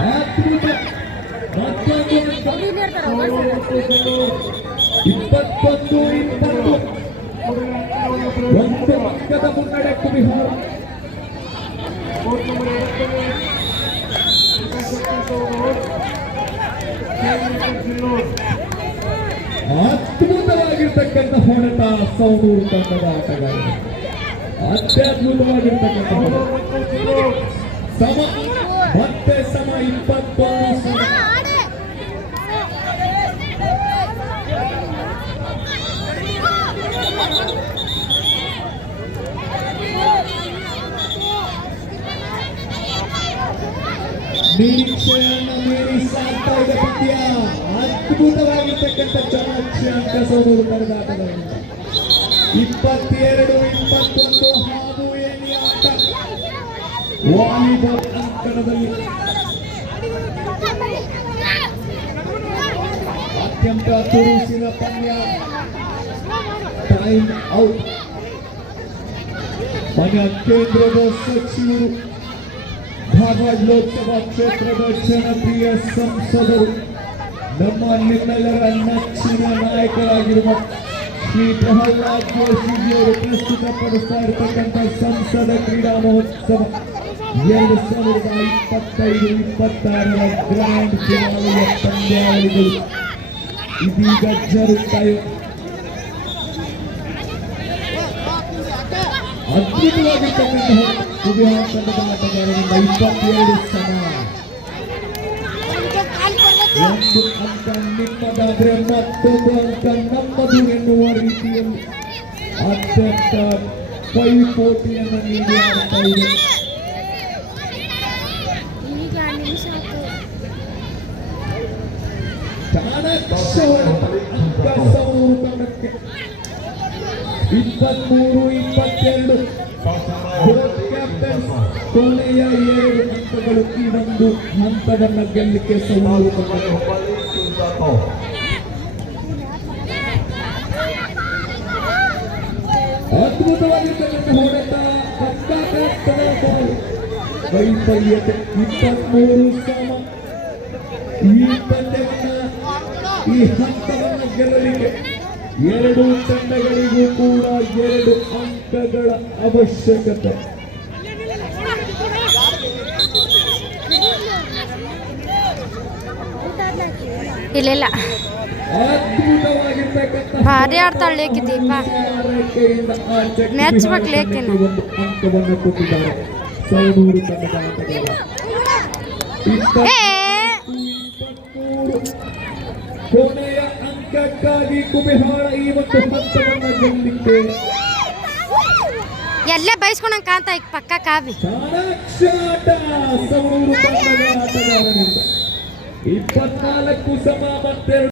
ಅದ್ಭುತ ಮತ್ತೊಂದು 21-20 ಒಂದು ಅಂಕದ ಮುನ್ನಡೆ ಕುಬಿಹಾರ. ಅದ್ಭುತವಾಗಿರ್ತಕ್ಕಂಥ ಹೊಡೆತ ಸೌದೂರು ತಂಡದ ಆಟಗಾರರು, ಅತ್ಯದ್ಭುತವಾಗಿರ್ತಕ್ಕಂಥ ಸಮ ಮತ್ತೆ ಸಮ 21 ನಿರೀಕ್ಷೆಯನ್ನು ಮೀರಿ ಸಾಗ್ತಾ ಇದೆ ಪಂದ್ಯ. ಅದ್ಭುತವಾಗಿರ್ತಕ್ಕಂಥ ಚಮತ್ಕಾರಿ ಅಂಕ ಸೌದೂರು ತಂಡದ ಆಟಗಾರರಿಂದ 22-21 ಹಾಗೂ ಏನಿ ಆಟ ವಾಲಿಬಾಲ್ ಅಂಕಣದಲ್ಲಿ ಅತ್ಯಂತ ತುರುಸಿನ ಪಂದ್ಯ. Time out. ಮನೆ ಕೇಂದ್ರದ ಸಚಿವರು, ಧಾರವಾಡ ಲೋಕಸಭಾ ಕ್ಷೇತ್ರದ ಜನಪ್ರಿಯ ಸಂಸದರು, ನಮ್ಮ ನಿಮ್ಮೆಲ್ಲರ ನೆಚ್ಚಿನ ನಾಯಕರಾಗಿರುವ ಶ್ರೀ ಪ್ರಹ್ಲಾದ್ ಜೋಶಿಜಿಯವರು ಪ್ರಸ್ತುತಪಡಿಸ್ತಾ ಇರತಕ್ಕಂಥ ಸಂಸದ ಕ್ರೀಡಾ ಮಹೋತ್ಸವ 2025-26ರ ಗ್ರ್ಯಾಂಡ್ ಫಿನಾಲೆಯ ಪಂದ್ಯಾವಳಿಗಳು ಇದೀಗ ಜರುಗುತ್ತವೆ. ಅದ್ಭುತವಾಗಿರ್ತಕ್ಕಂತಹ ಕುಬಿಹಾರ ತಂಡದ ಆಟಗಾರರಿಂದ 22 ಸಮ. ಒಂದು ಅಂಕ ನಿಮ್ಮದಾದ್ರೆ ಮತ್ತೊಂದು ಅಂಕ ನಮ್ಮದು ಎನ್ನುವ ರೀತಿಯಲ್ಲಿ ಅತ್ಯಂತ ಪೈಪೋಟಿಯನ್ನು ನೀಡಿ ಆಡ್ತಾ ಇದೆ. ಅಂಕ ಸೌರು ತಂಡಕ್ಕೆ 23-22. ಕ್ಯಾಪ್ಟನ್ ಕೊನೆಯ 2 ಅಂಕಗಳು ಈ ಒಂದು ಹಂತವನ್ನು ಗೆಲ್ಲಲಿಕ್ಕೆ ಸವಾಲು. ಅದ್ಭುತವಾಗಿರ್ತಕ್ಕಂಥ ಹೊಡೆತ, ವೈಫಲ್ಯತೆ. 23 ಸಮ. ಈ ಪಂದ್ಯವನ್ನ, ಈ ಹಂತವನ್ನು ಗೆಲ್ಲಲಿಕ್ಕೆ 2 ತಂಡಗಳಿಗೂ ಕೂಡ 2 ಅಂಕಗಳ ಅವಶ್ಯಕತೆ. ಇಲ್ಲ ಭಾರಿ ಆಡ್ತಾಳೆ ದೀಪ, ಮೆಚ್ಚಬೇಕೇಕಿನ ಅಂಕವನ್ನು ಕೊಟ್ಟಿದ್ದಾರೆ ಸೌದೂರು ತಂಡದ ಆಟಗಾರ. 23 ಕೊನೆಯ ಅಂಕಕ್ಕಾಗಿ ಕುಬಿಹಾರ ಈ ಒಂದು ಹಂತವನ್ನು ಗೆಲ್ಲಲಿಕ್ಕೆ ಎಲ್ಲೇ ಬಯಸ್ಕೊಂಡಂಗೆ ಕಾಂತ ಈಗ ಪಕ್ಕ ಕಾವಿ ಚಾಣಾಕ್ಷಾಟ ಸೌದೂರು ತಂಡದ ಆಟಗಾರನಿಂದ 24 ಸಮ ಮತ್ತೆ